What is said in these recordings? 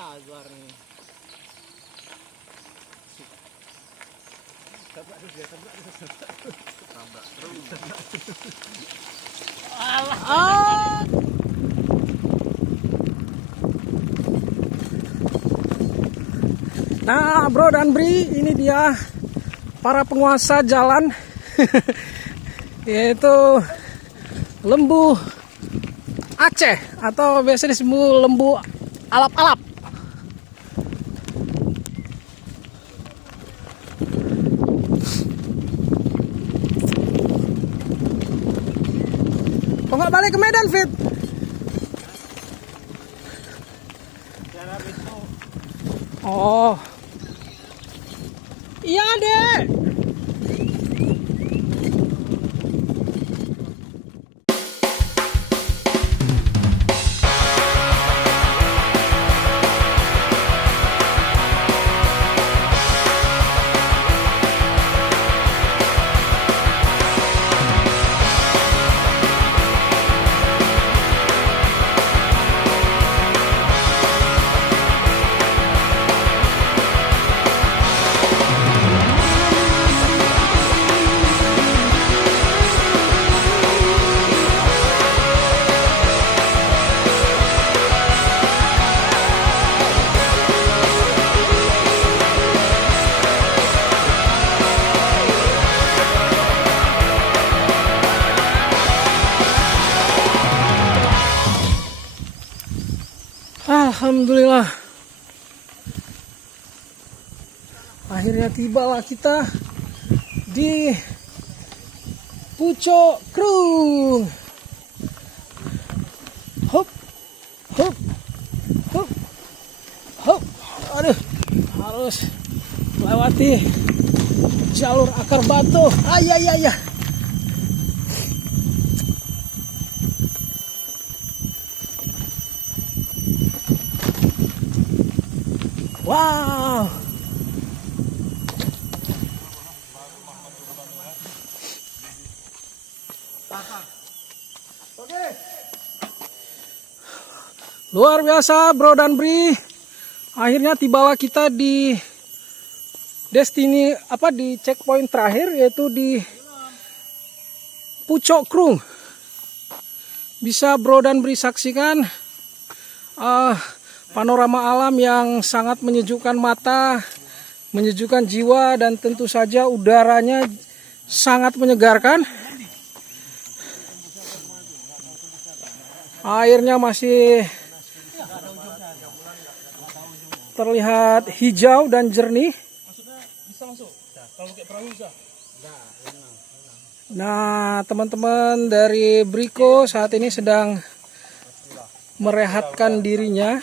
Nazar nih. Ah. Nah, Bro dan Bri, ini dia para penguasa jalan yaitu lembu Aceh atau biasa disebut lembu alap-alap. Kok nggak balik ke Medan, Fit? Oh, iya deh. Alhamdulillah, akhirnya tibalah kita di Pucuk Krung. Hop, hop, hop, hop. Aduh, harus melewati jalur akar batu. Ayah. Wow. Luar biasa, Bro dan Bri. Akhirnya tibalah kita di di checkpoint terakhir, yaitu di Pucuk Krung. Bisa Bro dan Bri saksikan panorama alam yang sangat menyejukkan mata, menyejukkan jiwa, dan tentu saja udaranya sangat menyegarkan. Airnya masih terlihat hijau dan jernih. Nah, teman-teman dari Briko saat ini sedang merehatkan dirinya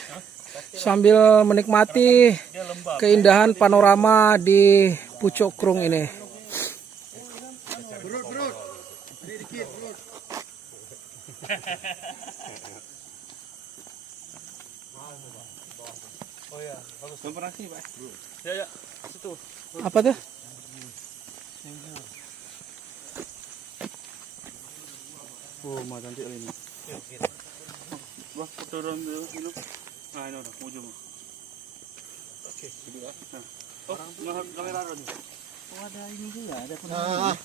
sambil menikmati keindahan panorama di Pucuk Krung ini. Oh ya, bagus. Konferensi, Pak. Ya, situ. Apa tuh? Oh, mah cantik ini. Wah, turun dulu. Nah, ini udah ujung. Oke, dulu ya. Oh, kamera ada nih. Oh, ada ini juga, ada penahan.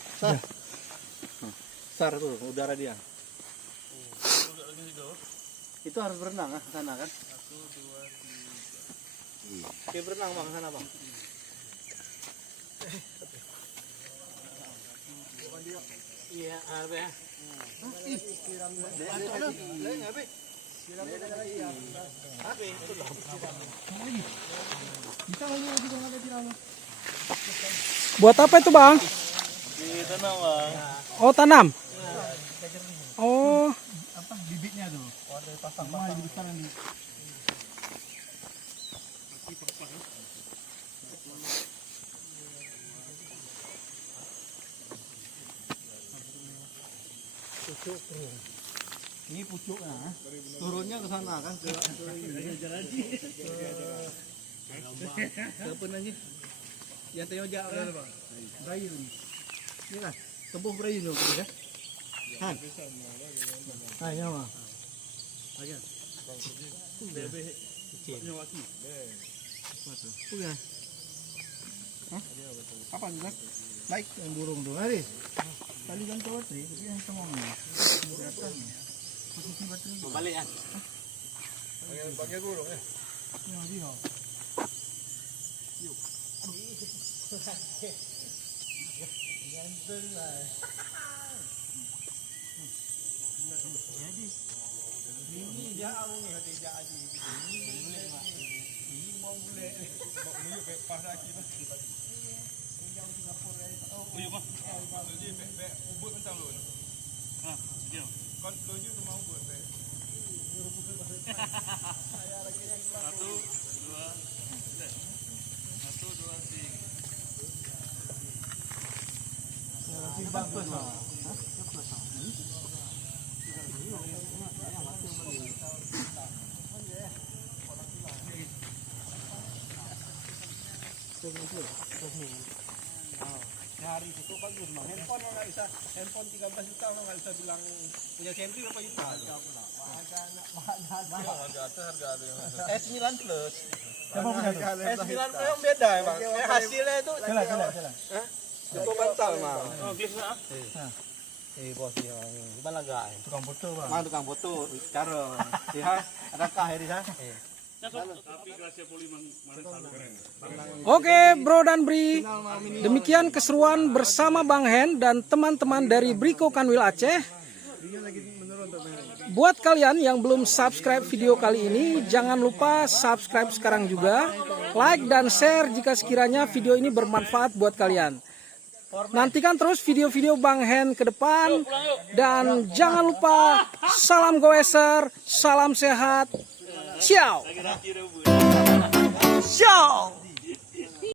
Sar tuh, udara dia. Itu harus berenang ke sana kan? 1, 2, 3. Oke, berenang Bang, sana Bang. Iya, apa ya? Buat apa itu, Bang? Ditanam, Bang. Oh, tanam. Oh, Apa bibitnya tuh? Oh, dari pasang di besar nih. Ini pucuknya, turunnya ke sana kan? Ke apa lagi? Yang tengok kan? Brayu. Ini kan, tempuh brayu tuh, kan? Kan? Ini apa? Aja. Nyawa lagi. Punya. Kapan juga? Baik yang burung tuh hari. Kali kan cowok sih, tapi yang semongnya. Kelihatan. Posisi baterai. Balik kan? Pakai burung ya. Yang dia. Jadi ini dia awalnya hati jadi. Ini mau boleh. Mau ke pasar kita. Uyuk mah. Ubud mentang lu. Ah, dia. Kon loju tu mau ubud. Satu, dua, tiga. Timbang besar. Hari itu bagus mah. Handphone nggak bisa. Handphone 13 juta nggak bisa bilang punya sentri berapa juta? S9 plus. S9 plus yang beda emang. Hasilnya itu. Cukup bantal mah. Oh, gelis na. Bos yang gimana gak? Tukang foto bang. Mang tukang foto. Cara. Lihat adakah ini sah? Tapi Gracia Poli kemarin selalu keren. Oke, Bro dan Bri. Demikian keseruan bersama Bang Hen dan teman-teman dari Briko Kanwil Aceh. Buat kalian yang belum subscribe video kali ini, jangan lupa subscribe sekarang juga. Like dan share jika sekiranya video ini bermanfaat buat kalian. Nantikan terus video-video Bang Hen ke depan. Dan jangan lupa, salam goeser, salam sehat. Ciao. Lagi-lagi rebut. Ciao.